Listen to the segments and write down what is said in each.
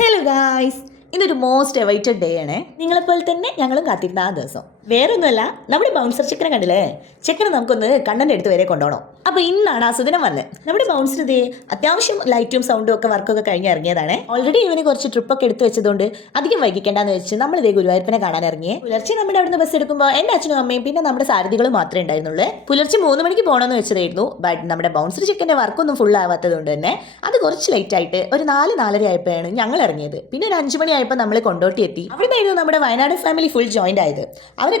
Hello guys ഇതൊരു most awaited day ആണ്. നിങ്ങളെപ്പോലെ തന്നെ ഞങ്ങളും കാത്തിരുന്ന ആ ദിവസം. വേറെ ഒന്നുമല്ല നമ്മുടെ ബൗൺസർ ചിക്കനെ കണ്ടില്ലേ? ചിക്കനെ നമുക്കൊന്ന് കണ്ണന്റെ അടുത്ത് വരെ കൊണ്ടുപോകണം. അപ്പോൾ ഇന്നാണ് ആ സുദിനം വന്നത് നമ്മുടെ ബൗൺസർ ഇത് അത്യാവശ്യം ലൈറ്റും സൗണ്ടും ഒക്കെ വർക്കൊക്കെ കഴിഞ്ഞ് ഇറങ്ങിയതാണ്. ഓൾറെഡി ഇവന് കുറച്ച് ട്രിപ്പൊക്കെ എടുത്തു വെച്ചതുകൊണ്ട് അധികം വൈകിക്കേണ്ടെന്ന് വെച്ച് നമ്മൾ ഇതേ ഗുരുവായൂരപ്പനെ കാണാൻ ഇറങ്ങിയേ. പുലർച്ചെ നമ്മുടെ അവിടുന്ന് ബസ് എടുക്കുമ്പോൾ എന്റെ അച്ഛനും അമ്മയും പിന്നെ നമ്മുടെ സാരഥികളും മാത്രമേ ഉണ്ടായിരുന്നുള്ളൂ. പുലർച്ചെ മൂന്ന് മണിക്ക് പോകണമെന്ന് വെച്ചതായിരുന്നു. ബട്ട് നമ്മുടെ ബൗൺസർ ചിക്കന്റെ വർക്കൊന്നും ഫുൾ ആവാത്തത് കൊണ്ട് തന്നെ അത് കുറച്ച് ലേറ്റ് ആയിട്ട് ഒരു നാല് നാലര ആയപ്പോഴാണ് ഞങ്ങൾ ഇറങ്ങിയത്. പിന്നെ ഒരു അഞ്ച് മണി ആയപ്പോൾ നമ്മൾ കൊണ്ടോട്ടി എത്തി. അവിടെ നിന്നായിരുന്നു നമ്മുടെ വയനാട് ഫാമിലി ഫുൾ ജോയിന്റ് ആയത്.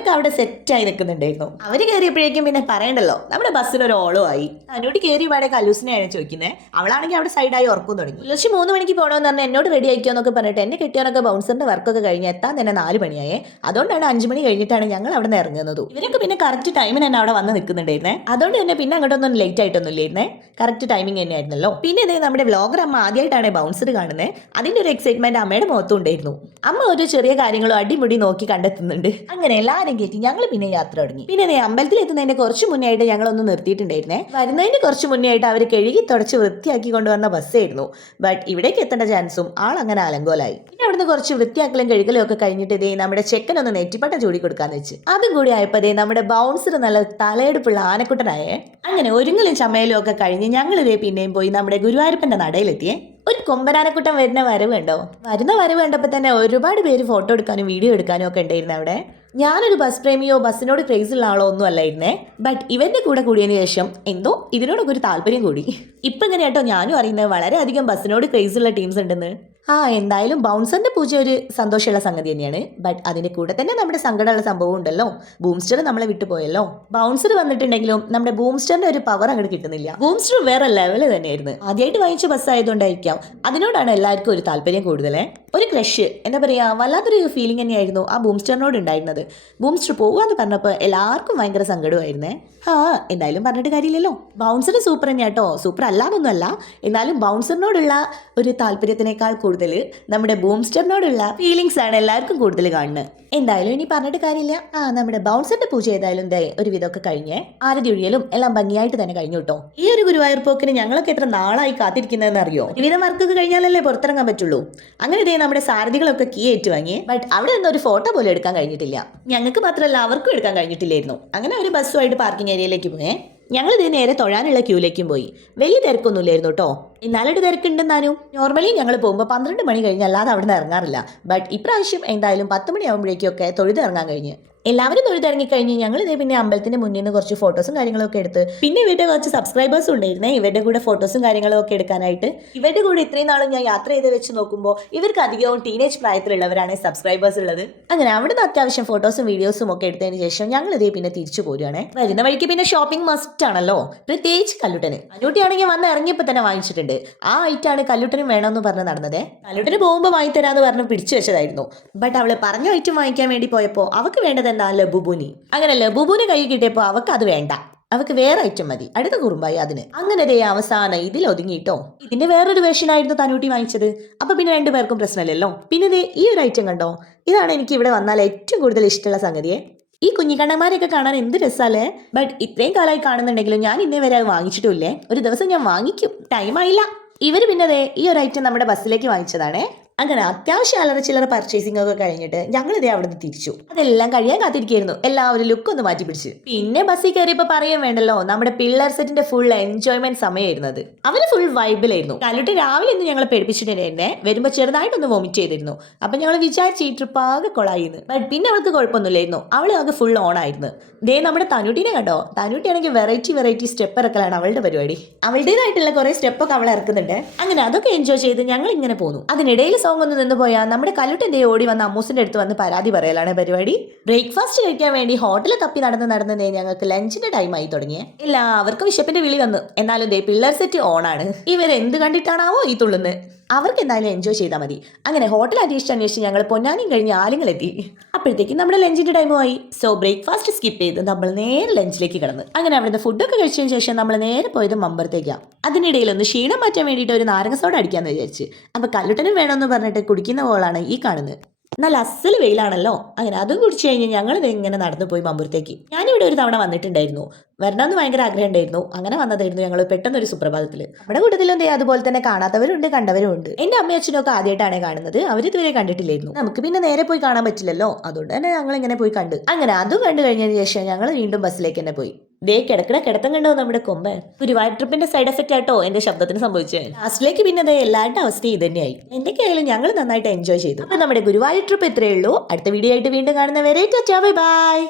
അവരൊക്കെ അവിടെ സെറ്റായി നിൽക്കുന്നുണ്ടായിരുന്നു. അവർ കയറിയപ്പോഴേക്കും പിന്നെ പറയണ്ടല്ലോ നമ്മുടെ ബസ്സിന് ഒരു ഓളോ ആയി. എന്നോട് കയറി പാടെ കലൂസിനെയാണ് ചോദിക്കുന്നത് അവളാണെങ്കിൽ അവിടെ സൈഡായി ഉറക്കം തുടങ്ങി. പുലർച്ചെ മൂന്ന് മണിക്ക് പോകണമെന്ന് പറഞ്ഞാൽ എന്നോട് റെഡി ആയിക്കോ എന്നൊക്കെ പറഞ്ഞിട്ട് എന്നെ കെട്ടിയവനൊക്കെ ബൗൺസറിന്റെ വർക്കൊക്കെ കഴിഞ്ഞ് എത്താൻ തന്നെ നാല് മണിയായേ. അതുകൊണ്ടാണ് അഞ്ച് മണി കഴിഞ്ഞിട്ടാണ് ഞങ്ങൾ അവിടെ നിന്ന് ഇറങ്ങുന്നത്. ഇവരൊക്കെ പിന്നെ കറക്റ്റ് ടൈമിന് തന്നെ അവിടെ വന്ന് നിൽക്കുന്നുണ്ടായിരുന്നേ. അതുകൊണ്ട് തന്നെ പിന്നെ അങ്ങോട്ടൊന്നും ലേറ്റ് ആയിട്ടൊന്നും ഇല്ലായിരുന്നേ. Correct timing തന്നെയായിരുന്നല്ലോ. പിന്നെ ഇതേ നമ്മുടെ വ്ലോഗർ അമ്മ ആദ്യമായിട്ടാണ് ബൗൺസർ കാണുന്നത് അതിന്റെ ഒരു എക്സൈറ്റ്മെന്റ് അമ്മയുടെ മുഖത്തും ഉണ്ടായിരുന്നു. അമ്മ ഒരു ചെറിയ കാര്യങ്ങളും അടിമുടി നോക്കി കണ്ടെത്തുന്നുണ്ട്. അങ്ങനെ എല്ലാവരും കയറ്റി ഞങ്ങൾ പിന്നെ യാത്ര തുടങ്ങി. പിന്നെ അമ്പലത്തിൽ എത്തുന്നതിന്റെ കുറച്ച് മുന്നേ ആയിട്ട് ഞങ്ങൾ ഒന്ന് നിർത്തിയിട്ടുണ്ടായിരുന്നേ. വരുന്നതിന് കുറച്ച് മുന്നേ ആയിട്ട് അവർ കഴുകി തുടച്ച് വൃത്തിയാക്കി കൊണ്ടുവന്ന ബസ്സായിരുന്നു. ബട്ട് ഇവിടേക്ക് എത്തേണ്ട ചാൻസും ആൾ അങ്ങനെ അലങ്കോലായി. പിന്നെ അവിടുന്ന് കുറച്ച് വൃത്തിയാക്കലും കഴുകലും ഒക്കെ കഴിഞ്ഞിട്ട് ഇതേ നമ്മുടെ ചെക്കൻ ഒന്ന് നെറ്റിപ്പട്ട ചൂടി കൊടുക്കാന്ന് വെച്ച്. അതും കൂടി ആയപ്പോ ദേ നമ്മുടെ ബൗൺസർ നല്ല തലയെടുപ്പുള്ള ആനക്കുട്ടനായേ. അങ്ങനെ ഒരുങ്ങലും ചമയലും ഒക്കെ കഴിഞ്ഞ് ഞങ്ങൾ ഇതേ പിന്നെയും പോയി നമ്മുടെ ഗുരുവായൂരപ്പന്റെ നടയിലെത്തിയേ. ഒരു കൊമ്പനാനക്കൂട്ടം വരുന്ന വരവ് കണ്ടോ? വരുന്ന വരവ് കണ്ടപ്പോൾ തന്നെ ഒരുപാട് പേര് ഫോട്ടോ എടുക്കാനും വീഡിയോ എടുക്കാനും ഒക്കെ ഉണ്ടായിരുന്നു അവിടെ. ഞാനൊരു ബസ് പ്രേമിയോ ബസ്സിനോട് ക്രേസ് ഉള്ള ആളോ ഒന്നും അല്ലായിരുന്നേ. ബട്ട് ഇവന്റെ കൂടെ കൂടിയതിന് ശേഷം എന്തോ ഇതിനോടൊക്കെ ഒരു താല്പര്യം കൂടി. ഇപ്പം ഇങ്ങനെ കേട്ടോ ഞാനും അറിയുന്നത് വളരെയധികം ബസ്സിനോട് ക്രേസ് ഉള്ള ടീംസ് ഉണ്ടെന്ന്. ആ എന്തായാലും ബൗൺസറിന്റെ പൂജ ഒരു സന്തോഷമുള്ള സംഗതി തന്നെയാണ്. ബട്ട് അതിന്റെ കൂടെ തന്നെ നമ്മുടെ സങ്കടമുള്ള സംഭവം ഉണ്ടല്ലോ. ബൂംസ്റ്റർ നമ്മളെ വിട്ടുപോയല്ലോ ബൗൺസർ വന്നിട്ടുണ്ടെങ്കിലും നമ്മുടെ ബൂംസ്റ്ററിന്റെ ഒരു പവർ അങ്ങോട്ട് കിട്ടുന്നില്ല. ബൂംസ്റ്റർ വേറെ ലെവൽ തന്നെയായിരുന്നു. ആദ്യമായിട്ട് വാങ്ങിച്ച ബസ് ആയതുകൊണ്ടായിരിക്കാം. അതിനോടാണ് എല്ലാവർക്കും ഒരു താല്പര്യം കൂടുതലേ ഒരു ക്രഷ് എന്താ പറയാ വല്ലാത്തൊരു ഫീലിംഗ് തന്നെയായിരുന്നു ആ ബൂംസ്റ്ററിനോട് ഉണ്ടായിരുന്നത്. ബൂംസ്റ്റർ എന്ന് പറഞ്ഞപ്പോൾ എല്ലാവർക്കും ഭയങ്കര സങ്കടമായിരുന്നേ ആ എന്തായാലും പറഞ്ഞിട്ട് കാര്യമില്ലല്ലോ. ബൗൺസർ സൂപ്പർ തന്നെയാട്ടോ സൂപ്പർ അല്ലാന്നൊന്നുമല്ല. എന്നാലും ബൗൺസറിനോടുള്ള ഒരു താല്പര്യത്തിനേക്കാൾ കൂടുതൽ നമ്മുടെ ബൂംസ്റ്ററിനോടുള്ള ഫീലിങ്സ് ആണ് എല്ലാവർക്കും കൂടുതൽ കാണുന്നത്. എന്തായാലും ഇനി പറഞ്ഞിട്ട് കാര്യമില്ല. ആ നമ്മുടെ ബൗൺസറിന്റെ പൂജ ഏതായാലും ഒരു വിധമൊക്കെ കഴിഞ്ഞേ ആരതി ഒഴിയലും എല്ലാം ഭംഗിയായിട്ട് തന്നെ കഴിഞ്ഞു കേട്ടോ. ഈ ഒരു ഗുരുവായൂർ പോക്കിന് ഞങ്ങളൊക്കെ എത്ര നാളായി കാത്തിരിക്കുന്നതെന്ന് അറിയോ? വിവിധ വർക്കൊക്കെ കഴിഞ്ഞാലല്ലേ പുറത്തിറങ്ങാൻ പറ്റുള്ളൂ. അങ്ങനെ ഇതേ നമ്മുടെ സാരഥികളൊക്കെ കീ ഏറ്റുവാങ്ങി ബട്ട് അവിടെ നിന്ന് ഒരു ഫോട്ടോ പോലും എടുക്കാൻ കഴിഞ്ഞിട്ടില്ല. ഞങ്ങൾക്ക് മാത്രമല്ല അവർക്കും എടുക്കാൻ കഴിഞ്ഞിട്ടില്ലായിരുന്നു. അങ്ങനെ ഒരു ബസ്സുമായിട്ട് പാർക്കിംഗ് ഏരിയയിലേക്ക് പോയേ. ഞങ്ങൾ ഇത് നേരെ തൊഴാനുള്ള ക്യൂലേക്കും പോയി. വലിയ തിരക്കൊന്നുമില്ലായിരുന്നു കേട്ടോ ഇന്നാലൊരു തിരക്കുണ്ടെന്നാനും നോർമലി ഞങ്ങൾ പോകുമ്പോൾ പന്ത്രണ്ട് മണി കഴിഞ്ഞ് അല്ലാതെ അവിടെ നിന്ന് ഇറങ്ങാറില്ല. ബട്ട് ഇപ്രാവശ്യം എന്തായാലും പത്ത് മണിയാകുമ്പോഴേക്കൊക്കെ തൊഴുതിറങ്ങാൻ കഴിഞ്ഞ്. എല്ലാവരും തൊഴുതിറങ്ങി കഴിഞ്ഞ് ഞങ്ങൾ ഇതേ പിന്നെ അമ്പലത്തിന്റെ മുന്നിൽ നിന്ന് കുറച്ച് ഫോട്ടോസും കാര്യങ്ങളൊക്കെ എടുത്ത് പിന്നെ ഇവരുടെ കുറച്ച് സബ്സ്ക്രൈബേഴ്സ് ഉണ്ടായിരുന്നേ. ഇവരുടെ കൂടെ ഫോട്ടോസും കാര്യങ്ങളൊക്കെ എടുക്കാനായിട്ട്. ഇവരുടെ കൂടെ ഇത്രയും നാളും ഞാൻ യാത്ര ചെയ്ത് വെച്ച് നോക്കുമ്പോൾ ഇവർക്ക് അധികവും ടീനേജ് പ്രായത്തിലുള്ളവരാണ് സബ്സ്ക്രൈബേഴ്സ് ഉള്ളത്. അങ്ങനെ അവിടുന്ന് അത്യാവശ്യം ഫോട്ടോസും വീഡിയോസും ഒക്കെ എടുത്തതിന് ശേഷം ഞങ്ങൾ ഇതേ പിന്നെ തിരിച്ചു പോരുവാണേ. വരുന്ന വഴിക്ക് പിന്നെ ഷോപ്പിംഗ് മസ്റ്റ് ആണല്ലോ. പ്രത്യേകിച്ച് കല്ലുട്ടന്. കല്ലുട്ടിയാണെങ്കിൽ വന്ന് ഇറങ്ങിയപ്പോൾ തന്നെ വാങ്ങിച്ചിട്ടുണ്ട്. ആ ഐറ്റാണ് കല്ലുട്ടനും വേണമെന്ന് പറഞ്ഞ് നടന്നത്. കല്ലുട്ടന് പോകുമ്പോൾ വാങ്ങിത്തരാന്ന് പറഞ്ഞ് പിടിച്ചു വെച്ചതായിരുന്നു. ബട്ട് അവൾ പറഞ്ഞ ഐറ്റം വാങ്ങിക്കാൻ വേണ്ടി പോയപ്പോൾ അവക്ക് വേണ്ടത് എന്താ ലബുബുനി? അങ്ങനെ ലബുബുനി കൈ കിട്ടിയപ്പോൾ അവക്ക് അത് വേണ്ട. അവക്ക് വേറെ ഐറ്റം മതി. അടുത്ത കുറുമ്പായി അതിന്. അങ്ങനെ ദേ അവസാനം ഇതിൽ ഒതുങ്ങിയിട്ടോ. ഇതിന്റെ വേറൊരു വേഷനായിരുന്നു തനൂട്ടി വാങ്ങിച്ചത്. അപ്പൊ പിന്നെ രണ്ടുപേർക്കും പ്രശ്നമില്ലല്ലോ. പിന്നെ ദേ ഈ ഒരു ഐറ്റം കണ്ടോ? ഇതാണ് എനിക്ക് ഇവിടെ വന്നാൽ ഏറ്റവും കൂടുതൽ ഇഷ്ടമുള്ള സംഗതിയെ. ഈ കുഞ്ഞിക്കണ്ണന്മാരെയൊക്കെ കാണാൻ എന്ത് രസാലേ? ബട്ട് ഇത്രയും കാലമായി കാണുന്നുണ്ടെങ്കിലും ഞാൻ ഇന്നേ വരെ അത് വാങ്ങിച്ചിട്ടില്ലേ ഒരു ദിവസം ഞാൻ വാങ്ങിക്കും. ടൈം ആയില്ല. ഇവർ പിന്നെ ദേ ഈ ഒരു ഐറ്റം നമ്മുടെ ബസ്സിലേക്ക് വാങ്ങിച്ചതാണേ. അങ്ങനെ അത്യാവശ്യം അലറ ചില്ലറ പർച്ചേസിംഗ് ഒക്കെ കഴിഞ്ഞിട്ട് ഞങ്ങൾ ഇതേ അവിടെ നിന്ന് തിരിച്ചു. അതെല്ലാം കഴിയാൻ കാത്തിരിക്കുകയായിരുന്നു. എല്ലാവരും ലുക്ക് ഒന്ന് മാറ്റി പിടിച്ച്. പിന്നെ ബസ്സിൽ കയറിയപ്പോ പറയാൻ വേണ്ടല്ലോ നമ്മുടെ പിള്ളേർ സെറ്റിന്റെ ഫുൾ എൻജോയ്മെന്റ് സമയമായിരുന്നത് അവർ ഫുൾ വൈബിലായിരുന്നു കല്ലുട്ടി രാവിലെ ഇന്ന് ഞങ്ങളെ പേടിപ്പിച്ചിട്ടുണ്ടായിരുന്നേ വരുമ്പോ ചെറുതായിട്ടൊന്ന് വോമിറ്റ് ചെയ്തിരുന്നു. അപ്പൊ ഞങ്ങൾ വിചാരിച്ചു ഈ ട്രിപ്പ് ആകെ കൊളായിരുന്നു ബട്ട് പിന്നെ അവൾക്ക് കുഴപ്പമൊന്നുമില്ലായിരുന്നു. അവൾ ആകെ ഫുൾ ഓൺ ആയിരുന്നു. ദേ നമ്മുടെ തനുട്ടിനെ കണ്ടോ? തനുട്ടിയാണെങ്കിൽ വെറൈറ്റി വെറൈറ്റി സ്റ്റെപ്പ് ഇറക്കലാണ് അവളുടെ പരിപാടി. അവളുടേതായിട്ടുള്ള കുറെ സ്റ്റെപ്പൊക്കെ അവൾ ഇറക്കുന്നുണ്ട്. അങ്ങനെ അതൊക്കെ എൻജോയ് ചെയ്ത് ഞങ്ങൾ ഇങ്ങനെ പോന്നു. അതിനിടയിൽ സോങ് ഒന്ന് നിന്ന് പോയാൽ നമ്മുടെ കല്ലുട്ടന്റെ ഓടി വന്ന് അമ്മൂസിന്റെ അടുത്ത് വന്ന് പരാതി പറയലാണ് പരിപാടി. ബ്രേക്ക്ഫാസ്റ്റ് കഴിക്കാൻ വേണ്ടി ഹോട്ടലിൽ തപ്പി നടന്ന് നടന്നതേ ഞങ്ങൾക്ക് ലഞ്ചിന്റെ ടൈം ആയി തുടങ്ങിയേ എല്ലാവർക്കും വിശപ്പിന്റെ വിളി വന്നു. എന്നാലും ദേ പിള്ളേർ സെറ്റ് ഓണാണ് ഇവരെന്ത് കണ്ടിട്ടാണാവോ ഈ തുള്ളുന്നത് അവർക്ക് എന്തായാലും എൻജോയ് ചെയ്താൽ മതി. അങ്ങനെ ഹോട്ടൽ അന്വേഷിച്ച് അന്വേഷിച്ച് ഞങ്ങൾ പൊന്നാനിയും കഴിഞ്ഞ് ആലുങ്ങളെത്തി. അപ്പോഴത്തേക്കും നമ്മുടെ ലഞ്ചിന്റെ ടൈമുമായി സോ ബ്രേക്ക്ഫാസ്റ്റ് സ്കിപ്പ് ചെയ്ത് നമ്മൾ നേരെ ലഞ്ചിലേക്ക് കിടന്ന്. അങ്ങനെ അവിടുന്ന് ഫുഡൊക്കെ കഴിച്ചതിന് ശേഷം നമ്മൾ നേരെ പോയത് മമ്പറത്തേക്കാണ് അതിനിടയിൽ ഒന്ന് ക്ഷീണം മാറ്റാൻ വേണ്ടിയിട്ട് ഒരു നാരങ്ങ സോഡ അടിക്കാമെന്ന് വിചാരിച്ച്. അപ്പോൾ കല്ലുട്ടനും വേണമെന്ന് പറഞ്ഞിട്ട് കുടിക്കുന്ന പോളാണ് ഈ കാണുന്നത്. എന്നാൽ അസൽ വെയിലാണല്ലോ. അങ്ങനെ അതും കുടിച്ചു കഴിഞ്ഞ് ഞങ്ങൾ ഇങ്ങനെ നടന്നു പോയി മമ്പുരത്തേക്ക്. ഞാനിവിടെ ഒരു തവണ വന്നിട്ടുണ്ടായിരുന്നു. വരണമെന്ന് ഭയങ്കര ആഗ്രഹം ഉണ്ടായിരുന്നു അങ്ങനെ വന്നതായിരുന്നു ഞങ്ങൾ പെട്ടെന്ന് ഒരു സുപ്രഭാതത്തിൽ നമ്മുടെ കൂട്ടത്തിലും അതുപോലെ തന്നെ കാണാത്തവരുണ്ട് കണ്ടവരുണ്ട് എന്റെ അമ്മയും അച്ഛനും ഒക്കെ ആദ്യമായിട്ടാണ് കാണുന്നത്. അവർ ഇതുവരെ കണ്ടിട്ടില്ലായിരുന്നു. നമുക്ക് പിന്നെ നേരെ പോയി കാണാൻ പറ്റില്ലല്ലോ. അതുകൊണ്ട് തന്നെ ഞങ്ങൾ ഇങ്ങനെ പോയി കണ്ടു. അങ്ങനെ അതും കണ്ടു കഴിഞ്ഞതിന് ശേഷം ഞങ്ങൾ വീണ്ടും ബസ്സിലേക്ക് തന്നെ പോയി. ദേ കിടക്കണ കിടത്തം കണ്ടോ നമ്മുടെ കൊമ്പ്? ഗുരുവായൂർ ട്രിപ്പിന്റെ സൈഡ് എഫക്റ്റ് ആയിട്ടോ എന്റെ ശബ്ദത്തിന് സംഭവിച്ചത് ലാസ്റ്റിലേക്ക് പിന്നെ ദേ എല്ലാവരുടെ അവസ്ഥ ഇത് തന്നെയായി. എന്തൊക്കെയായാലും ഞങ്ങൾ നന്നായിട്ട് എൻജോയ് ചെയ്തു. അപ്പൊ നമ്മുടെ ഗുരുവായൂർ ട്രിപ്പ് ഇത്രയേ ഉള്ളൂ. അടുത്ത വീഡിയോ ആയിട്ട് വീണ്ടും കാണുന്നവരെ ബൈ ബൈ